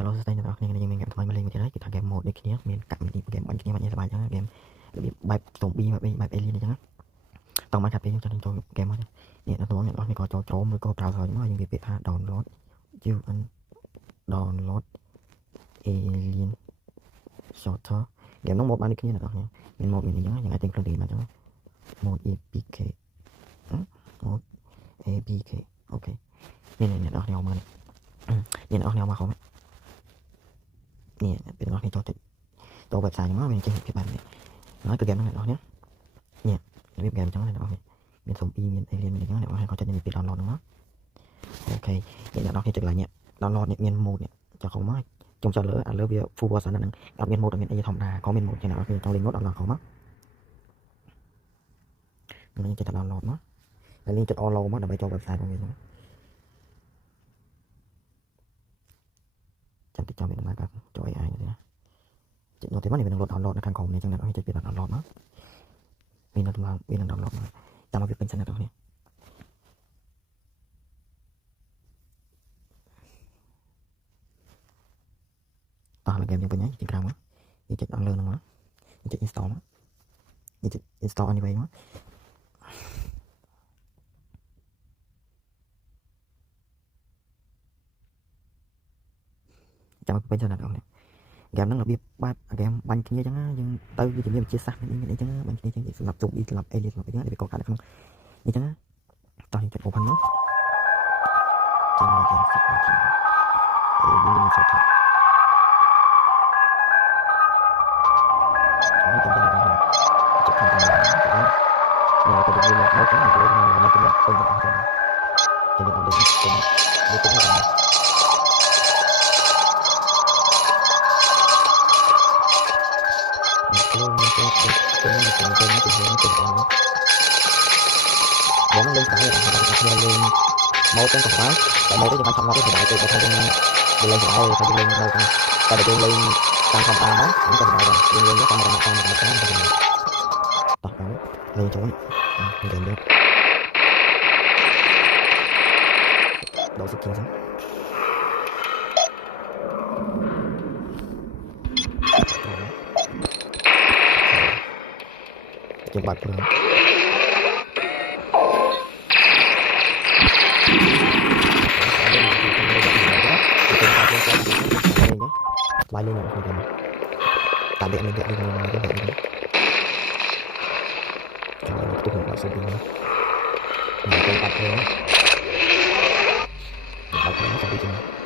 hello សួស្តីអ្នកនរគ្នាខ្ញុំមានហ្គេមថ្មីមកលេងមួយទៀតហើយគឺថាហ្គេម mode ដូចគ្នាមានកាក់មានហ្គេមបាញ់គ្នាបាញ់សប្បាយចឹងហ្គេមរបៀបបែប zombie បែប alien អញ្ចឹងតោះមកកាត់ពេលខ្ញុំចូលហ្គេមមកនេះអ្នកនរគ្នាក៏ចូលចូលឬក៏ browser មកយើងវាពាក្យថា download download alien shooter ហ្គេមនោះ mode បានដូចគ្នាអ្នកនរគ្នាមាន mode មានអញ្ចឹងយើងអាចទិញខ្លួនទីមកអញ្ចឹង mode APK mode APK អូខេនេះអ្នកនរគ្នាមកនេះអ្នកនរគ្នាមកខំនេះពេលអ្នកនរគ្នាចូលទៅ website មកមានចេញភាពបែបនេះហើយគឺហ្គេមហ្នឹងអ្នកនរគ្នានេះរបៀបហ្គេមអញ្ចឹងអ្នកនរគ្នាមាន zombie មាន alien មានអញ្ចឹងអ្នកនរគ្នាក៏ចេញពី download ហ្នឹងមកអូខេអ្នកនរគ្នាចុចឡើងនេះ download នេះមាន mode នេះចុះខំមកខ្ញុំចុចលើវា full version ហ្នឹងអត់មាន mode អត់មានអីធម្មតាក៏មាន mode អ្នកនរគ្នាចង់លេង mode download ខំមកខ្ញុំចុច download មកហើយលេងចុច all low មកដើម្បីចូល website របស់វាហ្នឹងចាំតិចចាំវាដំណើរការចូល AI នេះណាចុចនោះទៅមកនេះវានឹង download នៅខាងក្រោមនេះអញ្ចឹងអ្នកនរគ្នាចុចពី download មកវានឹង download មកតាមមកវាពេញសិនអ្នកនរគ្នាតោះហ្គេមយើងពេញហើយទីក្រៅមកយើងចុចដល់លើហ្នឹងមកយើងចុច install មកយើងចុច install anyway មកចាំមកពេញសិនអ្នកនរគ្នាហ្គេមហ្នឹងរបៀបបែបហ្គេមបាញ់គ្នាអញ្ចឹងយើងទៅវាជាមានវិទ្យាសាស្ត្រនេះអញ្ចឹងបាញ់គ្នាអញ្ចឹងសម្រាប់ zombie សម្រាប់ alien សម្រាប់អីហ្នឹងវាកកកាត់នៅក្នុងអញ្ចឹងតោះយើងចុច open មកចាំមកហ្គេមសិបនាទីយើងមានសិបថានេះចាំដល់ហើយចុច company ទៅទៅវាមកទៅទៅមកទៅទៅទៅទៅទៅទៅយើងអត់ដឹងទៅទៅnó lên cái này là lên mẫu trong cặp pháo tại mẫu cái quan trọng là cái đại từ cái thay lên phải lên đâu tại để lên tăng phòng an đó cũng cần đại rồi lên nó tăng một tăng một cái tập đó lên chỗ này lên được độ sự kiện xong chụp bật luôn bay lên rồi không tạm biệt mình được đi rồi cái vậy đi rồi tôi hiểu là số tiền mình tôi bắt thôi bắt nó không đi chừng